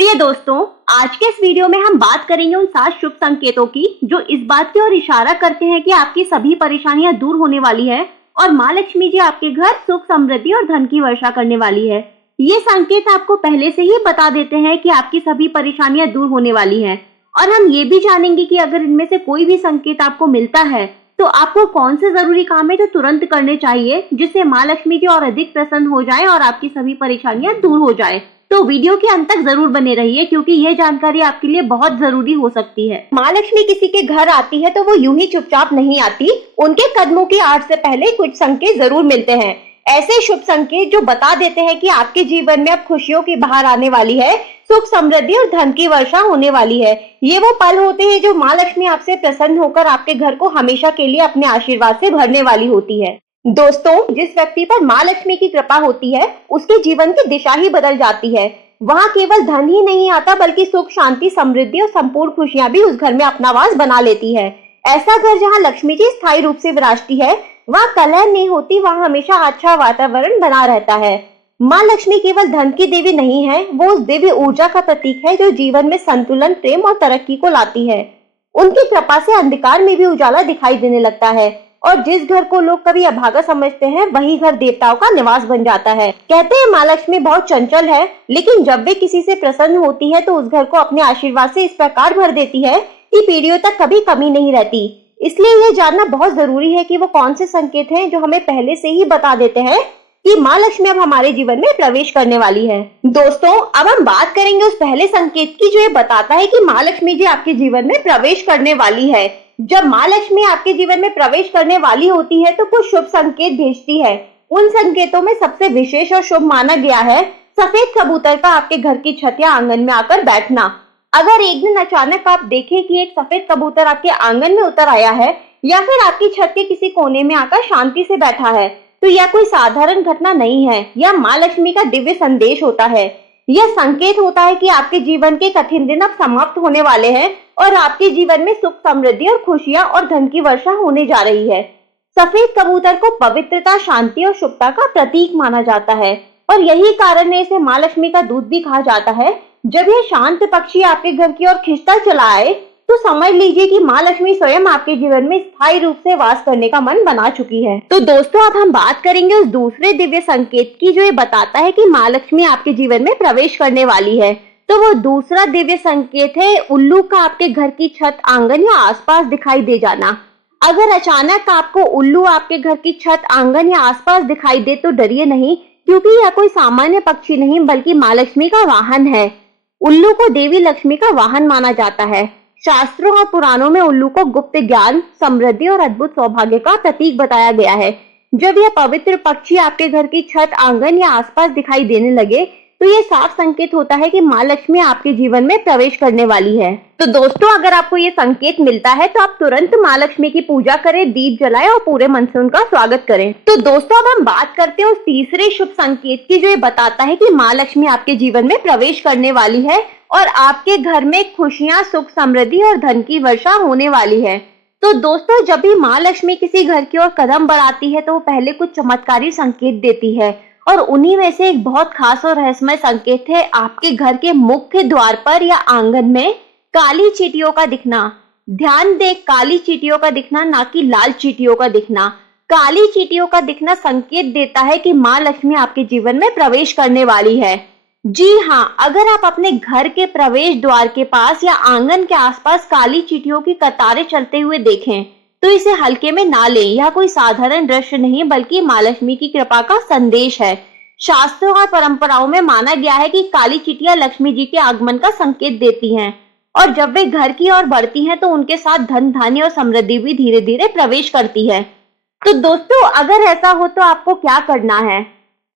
प्रिय दोस्तों, आज के इस वीडियो में हम बात करेंगे उन 7 शुभ संकेतों की जो इस बात की ओर इशारा करते हैं कि आपकी सभी परेशानियां दूर होने वाली है और माँ लक्ष्मी जी आपके घर सुख, समृद्धि और धन की वर्षा करने वाली है। ये संकेत आपको पहले से ही बता देते हैं कि आपकी सभी परेशानियां दूर होने वाली हैं और हम ये भी जानेंगे कि अगर इनमें से कोई भी संकेत आपको मिलता है तो आपको कौन से जरूरी काम है जो तुरंत करने चाहिए जिससे माँ लक्ष्मी जी और अधिक प्रसन्न हो जाए और आपकी सभी परेशानियां दूर हो जाए। तो वीडियो के अंत तक जरूर बने रहिए क्योंकि यह जानकारी आपके लिए बहुत जरूरी हो सकती है। माँ लक्ष्मी किसी के घर आती है तो वो यूं ही चुपचाप नहीं आती, उनके कदमों की आड़ से पहले कुछ संकेत जरूर मिलते हैं। ऐसे शुभ संकेत जो बता देते हैं कि आपके जीवन में अब खुशियों की बहार आने वाली है, सुख, समृद्धि और धन की वर्षा होने वाली है। ये वो पल होते हैं जो माँ लक्ष्मी आपसे प्रसन्न होकर आपके घर को हमेशा के लिए अपने आशीर्वाद से भरने वाली होती है। दोस्तों, जिस व्यक्ति पर माँ लक्ष्मी की कृपा होती है उसके जीवन की दिशा ही बदल जाती है। वहाँ केवल धन ही नहीं आता बल्कि सुख, शांति, समृद्धि और संपूर्ण खुशियां भी उस घर में अपना वास बना लेती है। ऐसा घर जहाँ लक्ष्मी जी स्थायी रूप से विराजती है, वहाँ कलह नहीं होती, वहाँ हमेशा अच्छा वातावरण बना रहता है। माँ लक्ष्मी केवल धन की देवी नहीं है, वो उस देवी ऊर्जा का प्रतीक है जो जीवन में संतुलन, प्रेम और तरक्की को लाती है। उनकी कृपा से अंधकार में भी उजाला दिखाई देने लगता है और जिस घर को लोग कभी अभागा समझते हैं वही घर देवताओं का निवास बन जाता है। कहते हैं माँ लक्ष्मी बहुत चंचल है, लेकिन जब वे किसी से प्रसन्न होती है तो उस घर को अपने आशीर्वाद से इस प्रकार भर देती है कि पीढ़ियों तक कभी कमी नहीं रहती। इसलिए यह जानना बहुत जरूरी है कि वो कौन से संकेत हैं जो हमें पहले से ही बता देते हैं कि माँ लक्ष्मी अब हमारे जीवन में प्रवेश करने वाली है। दोस्तों, अब हम बात करेंगे उस पहले संकेत की जो ये बताता है कि माँ लक्ष्मी जी आपके जीवन में प्रवेश करने वाली है। जब माँ लक्ष्मी आपके जीवन में प्रवेश करने वाली होती है तो कुछ शुभ संकेत भेजती है। उन संकेतों में सबसे विशेष और शुभ माना गया है सफेद कबूतर का आपके घर की छत या आंगन में आकर बैठना। अगर एक दिन अचानक आप देखें कि एक सफेद कबूतर आपके आंगन में उतर आया है या फिर आपकी छत के किसी कोने में आकर शांति से बैठा है, तो यह कोई साधारण घटना नहीं है, यह माँ लक्ष्मी का दिव्य संदेश होता है। यह संकेत होता है कि आपके जीवन के कठिन दिन अब समाप्त होने वाले हैं और आपके जीवन में सुख, समृद्धि और खुशियां और धन की वर्षा होने जा रही है। सफेद कबूतर को पवित्रता, शांति और शुभता का प्रतीक माना जाता है और यही कारण है इसे माँ लक्ष्मी का दूत भी कहा जाता है। जब यह शांत पक्षी आपके घर की ओर खिंचता चला आए तो समझ लीजिए कि माँ लक्ष्मी स्वयं आपके जीवन में स्थायी रूप से वास करने का मन बना चुकी है। तो दोस्तों, अब हम बात करेंगे उस दूसरे दिव्य संकेत की जो ये बताता है कि माँ लक्ष्मी आपके जीवन में प्रवेश करने वाली है। तो वो दूसरा दिव्य संकेत है उल्लू का आपके घर की छत, आंगन या आसपास दिखाई दे जाना। अगर अचानक आपको उल्लू आपके घर की छत, आंगन या आसपास दिखाई दे तो डरिए नहीं, क्योंकि यह कोई सामान्य पक्षी नहीं बल्कि माँ लक्ष्मी का वाहन है। उल्लू को देवी लक्ष्मी का वाहन माना जाता है। शास्त्रों और पुराणों में उल्लू को गुप्त ज्ञान, समृद्धि और अद्भुत सौभाग्य का प्रतीक बताया गया है। जब यह पवित्र पक्षी आपके घर की छत, आंगन या आसपास दिखाई देने लगे तो ये साफ संकेत होता है कि माँ लक्ष्मी आपके जीवन में प्रवेश करने वाली है। तो दोस्तों, अगर आपको ये संकेत मिलता है तो आप तुरंत माँ लक्ष्मी की पूजा करें, दीप जलाएं और पूरे मन से उनका स्वागत करें। तो दोस्तों, अब हम बात करते हैं उस तीसरे शुभ संकेत की जो ये बताता है कि माँ लक्ष्मी आपके जीवन में प्रवेश करने वाली है और आपके घर में खुशियां, सुख, समृद्धि और धन की वर्षा होने वाली है। तो दोस्तों, जब भी माँ लक्ष्मी किसी घर की ओर कदम बढ़ाती है तो वो पहले कुछ चमत्कारी संकेत देती है और उन्हीं में से एक बहुत खास और रहस्यमय संकेत है आपके घर के मुख्य द्वार पर या आंगन में काली चींटियों का दिखना। ध्यान दें, काली चींटियों का दिखना, ना कि लाल चींटियों का दिखना। काली चींटियों का दिखना संकेत देता है कि माँ लक्ष्मी आपके जीवन में प्रवेश करने वाली है। जी हाँ, अगर आप अपने घर के प्रवेश द्वार के पास या आंगन के आसपास काली चींटियों की कतारें चलते हुए देखें तो इसे हल्के में ना लें। यह कोई साधारण दृश्य नहीं बल्कि माँ लक्ष्मी की कृपा का संदेश है। शास्त्रों और परंपराओं में माना गया है कि काली चींटियां लक्ष्मी जी के आगमन का संकेत देती हैं और जब वे घर की ओर बढ़ती हैं तो उनके साथ धन, धान्य और समृद्धि भी धीरे धीरे प्रवेश करती है। तो दोस्तों, अगर ऐसा हो तो आपको क्या करना है?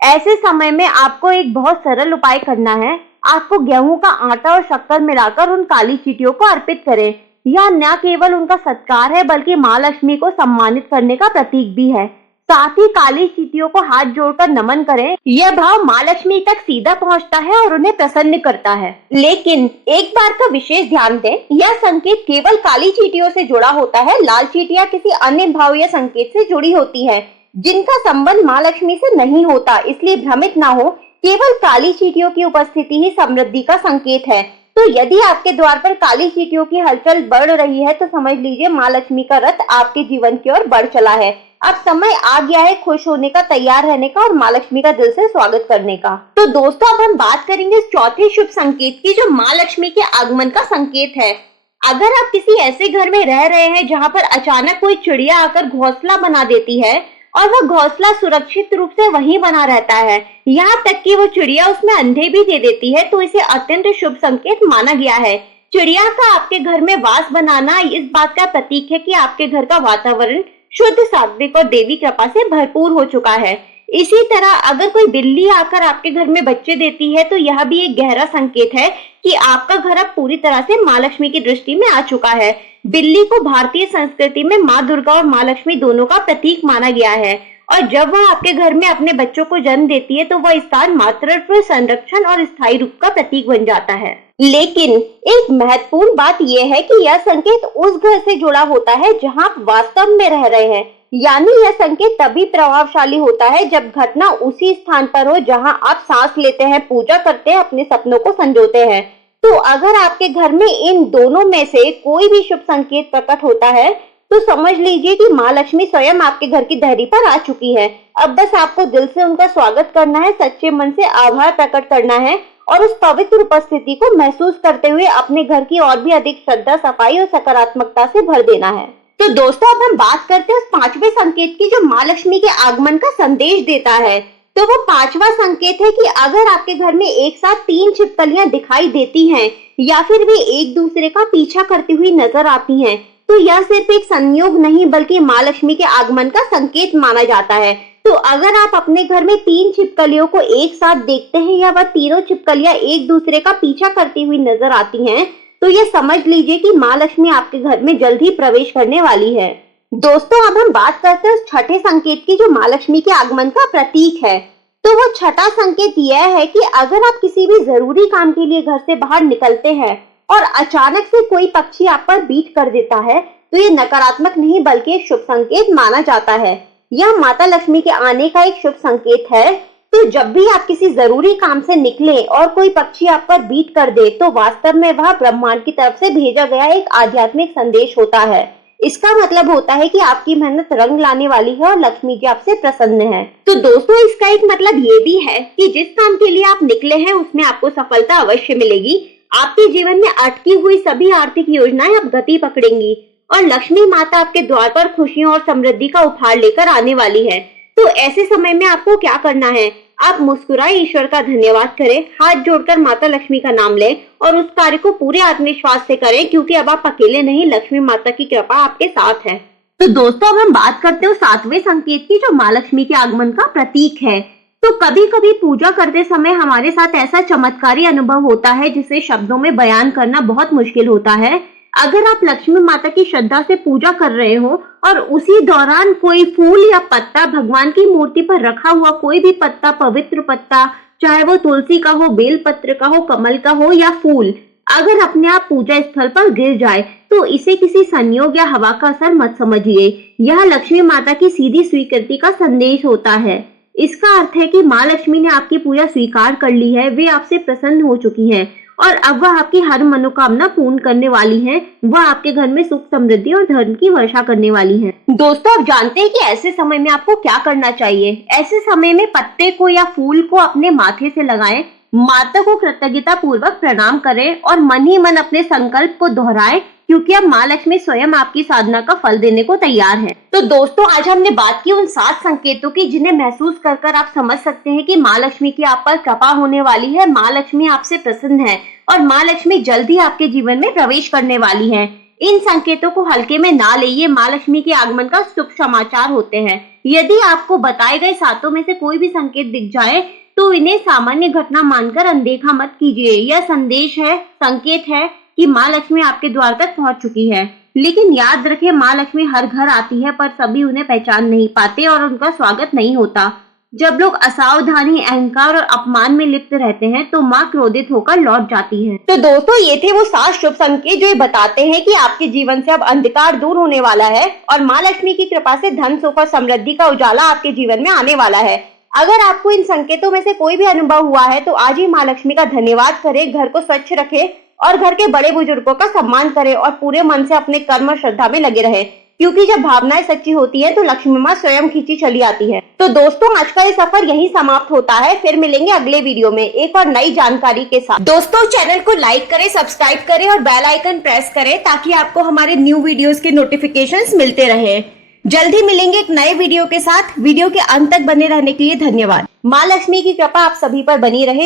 ऐसे समय में आपको एक बहुत सरल उपाय करना है। आपको गेहूं का आटा और शक्कर मिलाकर उन काली चींटियों को अर्पित करें। यह न केवल उनका सत्कार है बल्कि माँ लक्ष्मी को सम्मानित करने का प्रतीक भी है। साथ ही काली चींटियों को हाथ जोड़कर नमन करें। यह भाव माँ लक्ष्मी तक सीधा पहुँचता है और उन्हें प्रसन्न करता है। लेकिन एक बात का विशेष ध्यान दें, यह संकेत केवल काली चींटियों से जुड़ा होता है। लाल चींटियां किसी अन्य भाव या संकेत से जुड़ी होती है जिनका संबंध माँ लक्ष्मी से नहीं होता। इसलिए भ्रमित ना हो केवल काली चींटियों की उपस्थिति ही समृद्धि का संकेत है। तो यदि आपके द्वार पर काली चींटियों की हलचल बढ़ रही है तो समझ लीजिए माँ लक्ष्मी का रथ आपके जीवन की ओर बढ़ चला है। अब समय आ गया है खुश होने का, तैयार रहने का और माँ लक्ष्मी का दिल से स्वागत करने का। तो दोस्तों, अब हम बात करेंगे इस चौथे शुभ संकेत की जो माँ लक्ष्मी के आगमन का संकेत है। अगर आप किसी ऐसे घर में रह रहे हैं जहाँ पर अचानक कोई चिड़िया आकर घोंसला बना देती है और वह घोंसला सुरक्षित रूप से वहीं बना रहता है, यहाँ तक कि वो चिड़िया उसमें अंडे भी दे देती है, तो इसे अत्यंत शुभ संकेत माना गया है। चिड़िया का आपके घर में वास बनाना इस बात का प्रतीक है कि आपके घर का वातावरण शुद्ध, सात्विक और देवी कृपा से भरपूर हो चुका है। इसी तरह अगर कोई बिल्ली आकर आपके घर में बच्चे देती है तो यह भी एक गहरा संकेत है कि आपका घर अब पूरी तरह से माँ लक्ष्मी की दृष्टि में आ चुका है। बिल्ली को भारतीय संस्कृति में माँ दुर्गा और माँ लक्ष्मी दोनों का प्रतीक माना गया है और जब वह आपके घर में अपने बच्चों को जन्म देती है तो वह स्थान मातृत्व, संरक्षण और स्थायी रूप का प्रतीक बन जाता है। लेकिन एक महत्वपूर्ण बात यह है कि यह संकेत उस घर से जुड़ा होता है जहां आप वास्तव में रह रहे हैं, यानी यह संकेत तभी प्रभावशाली होता है जब घटना उसी स्थान पर हो जहां आप सांस लेते हैं, पूजा करते हैं, अपने सपनों को संजोते हैं। तो अगर आपके घर में इन दोनों में से कोई भी शुभ संकेत प्रकट होता है तो समझ लीजिए कि माँ लक्ष्मी स्वयं आपके घर की धरी पर आ चुकी है। अब बस आपको दिल से उनका स्वागत करना है, सच्चे मन से आभार प्रकट करना है और उस पवित्र उपस्थिति को महसूस करते हुए अपने घर की और भी अधिक श्रद्धा, सफाई और सकारात्मकता से भर देना है। तो दोस्तों, अब हम बात करते हैं उस पांचवें संकेत की जो माँ लक्ष्मी के आगमन का संदेश देता है। तो वो पांचवा संकेत है कि अगर आपके घर में एक साथ 3 छिपकलियां दिखाई देती हैं या फिर वे एक दूसरे का पीछा करती हुई नजर आती हैं, तो यह सिर्फ एक संयोग नहीं बल्कि माँ लक्ष्मी के आगमन का संकेत माना जाता है। तो अगर आप अपने घर में 3 छिपकलियों को एक साथ देखते हैं या वह तीनों छिपकलियां एक दूसरे का पीछा करती हुई नजर आती हैं, तो ये समझ लीजिए कि माँ लक्ष्मी आपके घर में जल्द ही प्रवेश करने वाली है। दोस्तों, अब हम बात करते हैं उस छठे संकेत की जो माँ लक्ष्मी के आगमन का प्रतीक है। तो वो छठा संकेत यह है कि अगर आप किसी भी जरूरी काम के लिए घर से बाहर निकलते हैं और अचानक से कोई पक्षी आप पर बीट कर देता है तो ये नकारात्मक नहीं बल्कि एक शुभ संकेत माना जाता है। यह माता लक्ष्मी के आने का एक शुभ संकेत है। तो जब भी आप किसी जरूरी काम से निकले और कोई पक्षी आप पर बीट कर दे तो वास्तव में वह ब्रह्मांड की तरफ से भेजा गया एक आध्यात्मिक संदेश होता है। इसका मतलब होता है कि आपकी मेहनत रंग लाने वाली है और लक्ष्मी जी आपसे प्रसन्न है। तो दोस्तों, इसका एक मतलब ये भी है कि जिस काम के लिए आप निकले हैं उसमें आपको सफलता अवश्य मिलेगी। आपके जीवन में अटकी हुई सभी आर्थिक योजनाएं अब गति पकड़ेंगी और लक्ष्मी माता आपके द्वार पर खुशियों और समृद्धि का उपहार लेकर आने वाली है। तो ऐसे समय में आपको क्या करना है? आप मुस्कुराए ईश्वर का धन्यवाद करें, हाथ जोड़कर माता लक्ष्मी का नाम लें और उस कार्य को पूरे आत्मविश्वास से करें क्योंकि अब आप अकेले नहीं, लक्ष्मी माता की कृपा आपके साथ है। तो दोस्तों, अब हम बात करते हैं 7वें संकेत की जो माँ लक्ष्मी के आगमन का प्रतीक है। तो कभी कभी पूजा करते समय हमारे साथ ऐसा चमत्कारी अनुभव होता है जिसे शब्दों में बयान करना बहुत मुश्किल होता है। अगर आप लक्ष्मी माता की श्रद्धा से पूजा कर रहे हो और उसी दौरान कोई फूल या पत्ता, भगवान की मूर्ति पर रखा हुआ कोई भी पत्ता, पवित्र पत्ता, चाहे वो तुलसी का हो, बेलपत्र का हो, कमल का हो या फूल, अगर अपने आप पूजा स्थल पर गिर जाए तो इसे किसी संयोग या हवा का असर मत समझिए। यह लक्ष्मी माता की सीधी स्वीकृति का संदेश होता है। इसका अर्थ है कि माँ लक्ष्मी ने आपकी पूजा स्वीकार कर ली है, वे आपसे प्रसन्न हो चुकी हैं और अब वह आपकी हर मनोकामना पूर्ण करने वाली है। वह आपके घर में सुख, समृद्धि और धन की वर्षा करने वाली है। दोस्तों, आप जानते हैं कि ऐसे समय में आपको क्या करना चाहिए? ऐसे समय में पत्ते को या फूल को अपने माथे से लगाएं, माता को कृतज्ञता पूर्वक प्रणाम करें और मन ही मन अपने संकल्प को दोहराएं क्योंकि अब माँ लक्ष्मी स्वयं आपकी साधना का फल देने को तैयार है। तो दोस्तों, आज हमने बात की उन 7 संकेतों की जिन्हें महसूस कर आप समझ सकते हैं कि माँ लक्ष्मी की आप पर कृपा होने वाली है, माँ लक्ष्मी आपसे प्रसन्न है और माँ लक्ष्मी जल्द ही आपके जीवन में प्रवेश करने वाली है। इन संकेतों को हल्के में ना लेइए, माँ लक्ष्मी के आगमन का शुभ समाचार होते हैं। यदि आपको बताए गए 7 में से कोई भी संकेत दिख जाए तो इन्हें सामान्य घटना मानकर अनदेखा मत कीजिए। यह संदेश है, संकेत है कि माँ लक्ष्मी आपके द्वार तक पहुंच चुकी है। लेकिन याद रखें, माँ लक्ष्मी हर घर आती है पर सभी उन्हें पहचान नहीं पाते और उनका स्वागत नहीं होता। जब लोग असावधानी, अहंकार और अपमान में लिप्त रहते हैं तो माँ क्रोधित होकर लौट जाती है। तो दोस्तों, ये थे वो 7 शुभ संकेत जो बताते हैं कि आपके जीवन से अब अंधकार दूर होने वाला है और माँ लक्ष्मी की कृपा से धन, सुख और समृद्धि का उजाला आपके जीवन में आने वाला है। अगर आपको इन संकेतों में से कोई भी अनुभव हुआ है तो आज ही माँ लक्ष्मी का धन्यवाद करें, घर को स्वच्छ रखें और घर के बड़े बुजुर्गों का सम्मान करें और पूरे मन से अपने कर्म और श्रद्धा में लगे रहें, क्योंकि जब भावनाएं सच्ची होती है तो लक्ष्मी माँ स्वयं खींची चली आती है। तो दोस्तों, आज का ये सफर यहीं समाप्त होता है। फिर मिलेंगे अगले वीडियो में एक और नई जानकारी के साथ। दोस्तों, चैनल को लाइक करें, सब्सक्राइब करें और बेल आइकन प्रेस करें ताकि आपको हमारे न्यू वीडियोस के नोटिफिकेशंस मिलते रहे। जल्द ही मिलेंगे एक नए वीडियो के साथ। वीडियो के अंत तक बने रहने के लिए धन्यवाद। माँ लक्ष्मी की कृपा आप सभी पर बनी रहे।